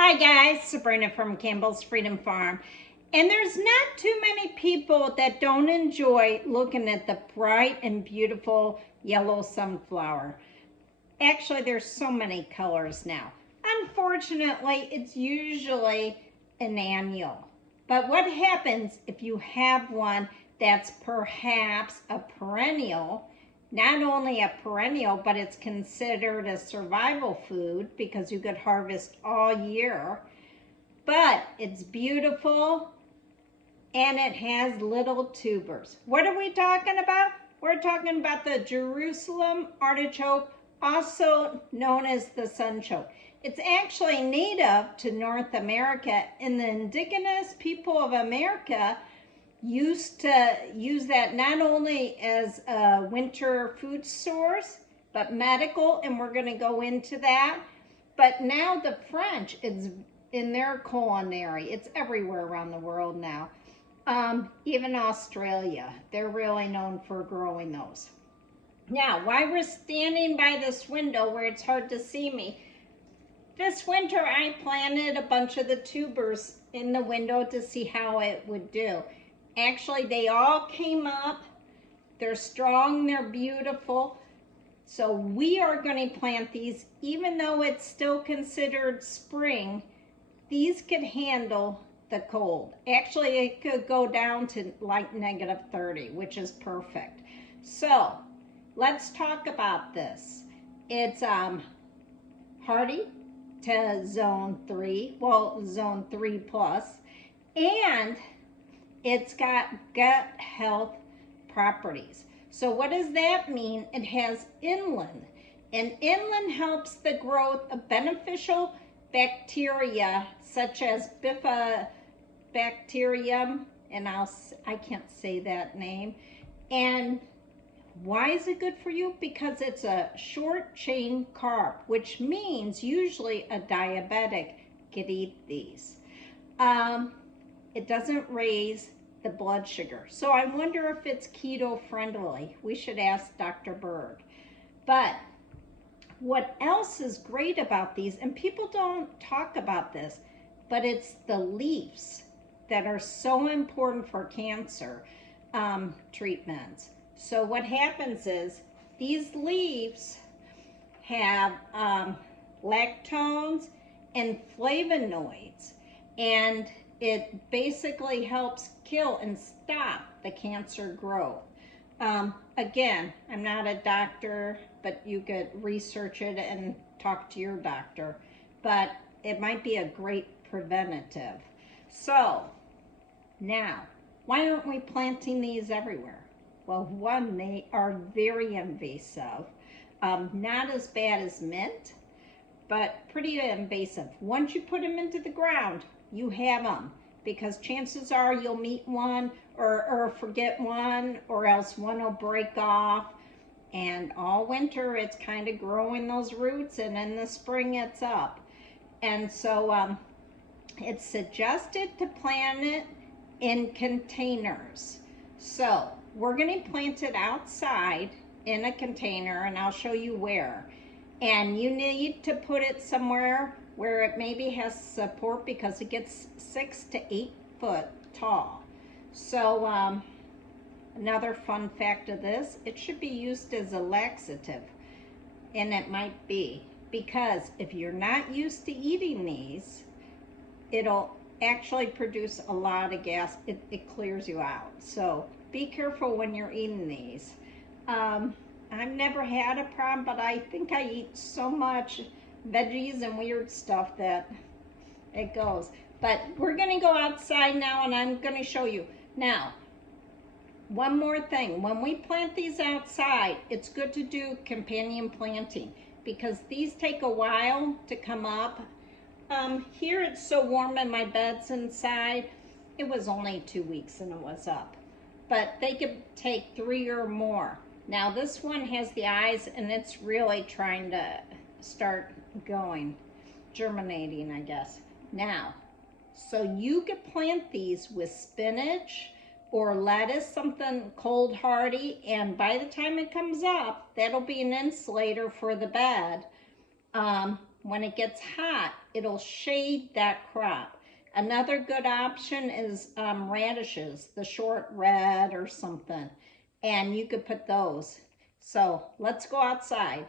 Hi guys, Sabrina from Campbell's Freedom Farm. And there's not too many people that don't enjoy looking at the bright and beautiful yellow sunflower. Actually, there's so many colors now. Unfortunately, it's usually an annual. But what happens if you have one that's perhaps a perennial? Not only a perennial, but it's considered a survival food because you could harvest all year. But it's beautiful and it has little tubers. What are we talking about? We're talking about the Jerusalem artichoke, also known as the sunchoke. It's actually native to North America, and the indigenous people of America used to use that not only as a winter food source, but medical, and we're going to go into that. But now the French, it's in their culinary. It's everywhere around the world now. Even Australia, they're really known for growing those. Now, while we're standing by this window where it's hard to see me, this winter I planted a bunch of the tubers in the window to see how it would do. Actually, they all came up. They're strong, they're beautiful. So we are going to plant these, even though it's still considered spring. These could handle the cold. Actually, it could go down to like -30, which is perfect. So let's talk about this. It's hardy to zone 3, well, zone 3 plus, and it's got gut health properties. So what does that mean? It has inulin, and inulin helps the growth of beneficial bacteria such as bifidobacterium, and I can't say that name. And why is it good for you? Because it's a short chain carb, which means usually a diabetic could eat these. It doesn't raise the blood sugar. So I wonder if it's keto friendly. We should ask Dr. Berg. But what else is great about these, and people don't talk about this, but it's the leaves that are so important for cancer treatments. So what happens is these leaves have lactones and flavonoids, and it basically helps kill and stop the cancer growth. Again, I'm not a doctor, but you could research it and talk to your doctor. But it might be a great preventative. So now, why aren't we planting these everywhere? Well, one, they are very invasive. Not as bad as mint, but pretty invasive. Once you put them into the ground, you have them, because chances are you'll meet one or forget one, or else one will break off, and all winter it's kind of growing those roots, and in the spring it's up. And so it's suggested to plant it in containers. So we're going to plant it outside in a container, and I'll show you where. And you need to put it somewhere where it maybe has support, because it gets 6 to 8 foot tall. So another fun fact of this, it should be used as a laxative, and it might be, because if you're not used to eating these, it'll actually produce a lot of gas. It clears you out. So be careful when you're eating these. I've never had a problem, but I think I eat so much veggies and weird stuff that it goes. But we're going to go outside now, and I'm going to show you. Now, one more thing. When we plant these outside, it's good to do companion planting, because these take a while to come up. Here it's so warm in my bed's inside. It was only 2 weeks and it was up. But they could take 3 or more. Now this one has the eyes, and it's really trying to start going, germinating, I guess. Now, so you could plant these with spinach or lettuce, something cold hardy, and by the time it comes up, that'll be an insulator for the bed. When it gets hot, it'll shade that crop. Another good option is radishes, the short red or something, and you could put those. So let's go outside.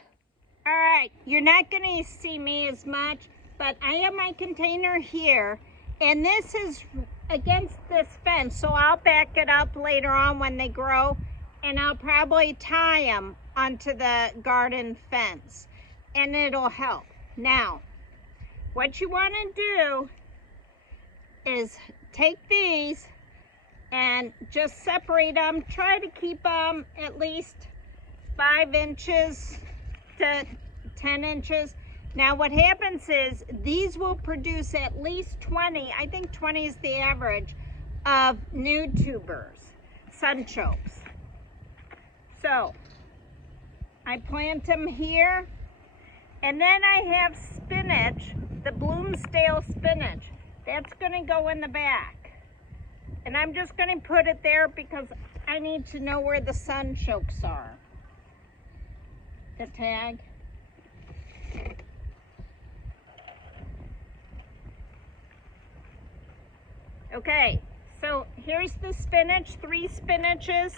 All right, you're not going to see me as much, but I have my container here, and this is against this fence, so I'll back it up later on when they grow, and I'll probably tie them onto the garden fence, and it'll help. Now, what you want to do is take these and just separate them. Try to keep them at least 5 inches to 10 inches. Now what happens is these will produce at least 20, I think 20 is the average, of new tubers, sunchokes. So I plant them here, and then I have spinach, the Bloomsdale spinach. That's going to go in the back. And I'm just going to put it there because I need to know where the sunchokes are. The tag. Okay, so here's the spinach, 3 spinaches.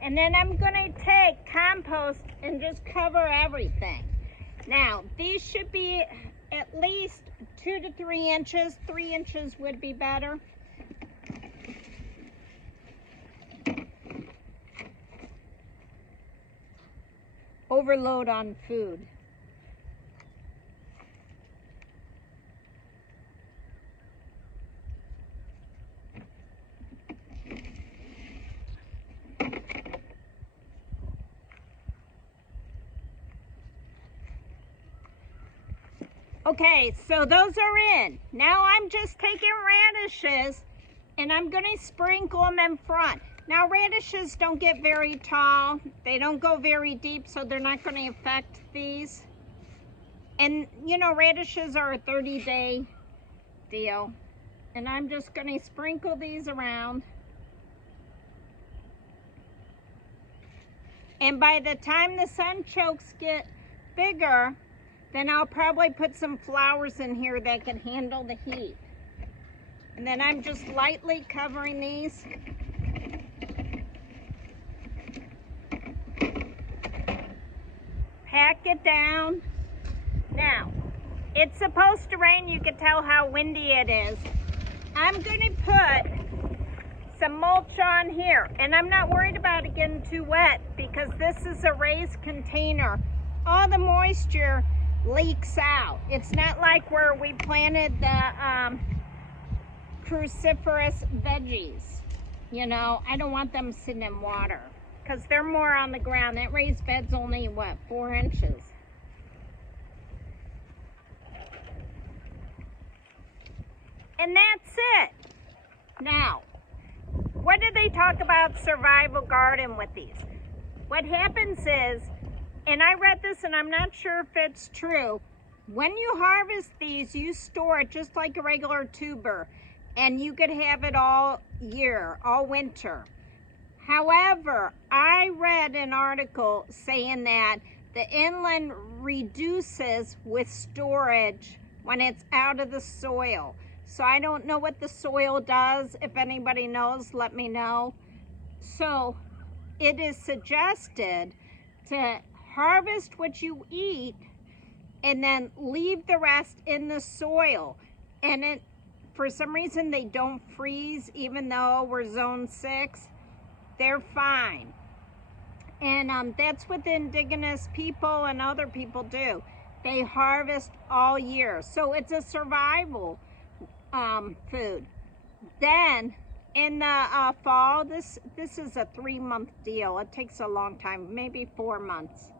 And then I'm going to take compost and just cover everything. Now, these should be at least 2 to 3 inches. 3 inches would be better. Overload on food. Okay, so those are in. Now I'm just taking radishes and I'm going to sprinkle them in front. Now radishes don't get very tall. They don't go very deep, so they're not going to affect these. And you know, radishes are a 30-day deal. And I'm just going to sprinkle these around. And by the time the sunchokes get bigger, then I'll probably put some flowers in here that can handle the heat. And then I'm just lightly covering these. Pack it down. Now, it's supposed to rain. You can tell how windy it is. I'm going to put some mulch on here. And I'm not worried about it getting too wet because this is a raised container. All the moisture leaks out. It's not like where we planted the cruciferous veggies. You know, I don't want them sitting in water because they're more on the ground. That raised bed's only, what, 4 inches. And that's it. Now, what do they talk about survival garden with these? What happens is, and I read this and I'm not sure if it's true, when you harvest these, you store it just like a regular tuber, and you could have it all year, all winter. However, I read an article saying that the inulin reduces with storage when it's out of the soil. So I don't know what the soil does. If anybody knows, let me know. So it is suggested to harvest what you eat and then leave the rest in the soil. And for some reason they don't freeze, even though we're zone 6. They're fine. And that's what the indigenous people and other people do. They harvest all year. So it's a survival food. Then in the fall, this is a 3-month deal. It takes a long time, maybe 4 months.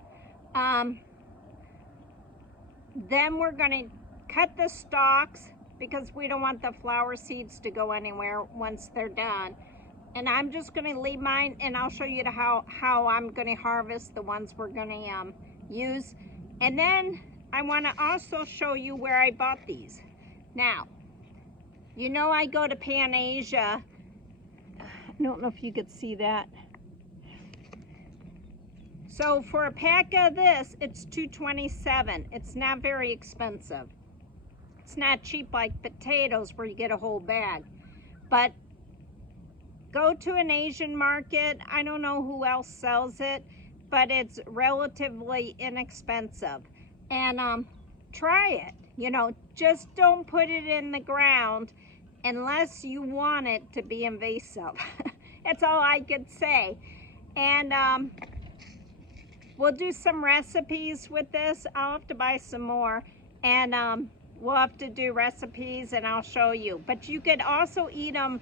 Then we're going to cut the stalks because we don't want the flower seeds to go anywhere once they're done. And I'm just going to leave mine, and I'll show you how I'm going to harvest the ones we're going to use. And then I want to also show you where I bought these. Now, you know I go to Pan Asia. I don't know if you could see that. So for a pack of this, it's $2.27. It's not very expensive. It's not cheap like potatoes where you get a whole bag. But go to an Asian market. I don't know who else sells it, but it's relatively inexpensive. And try it. You know, just don't put it in the ground unless you want it to be invasive. That's all I could say. And we'll do some recipes with this. I'll have to buy some more. And we'll have to do recipes and I'll show you. But you could also eat them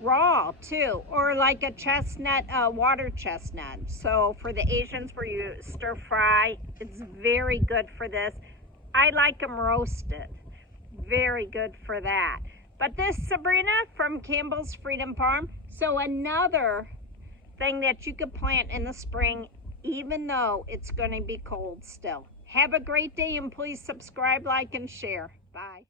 raw too, or like a chestnut, water chestnut. So for the Asians where you stir fry, it's very good for this. I like them roasted. Very good for that. But this, Sabrina, from Campbell's Freedom Farm. So another thing that you could plant in the spring, even though it's going to be cold still. Have a great day and please subscribe, like, and share. Bye.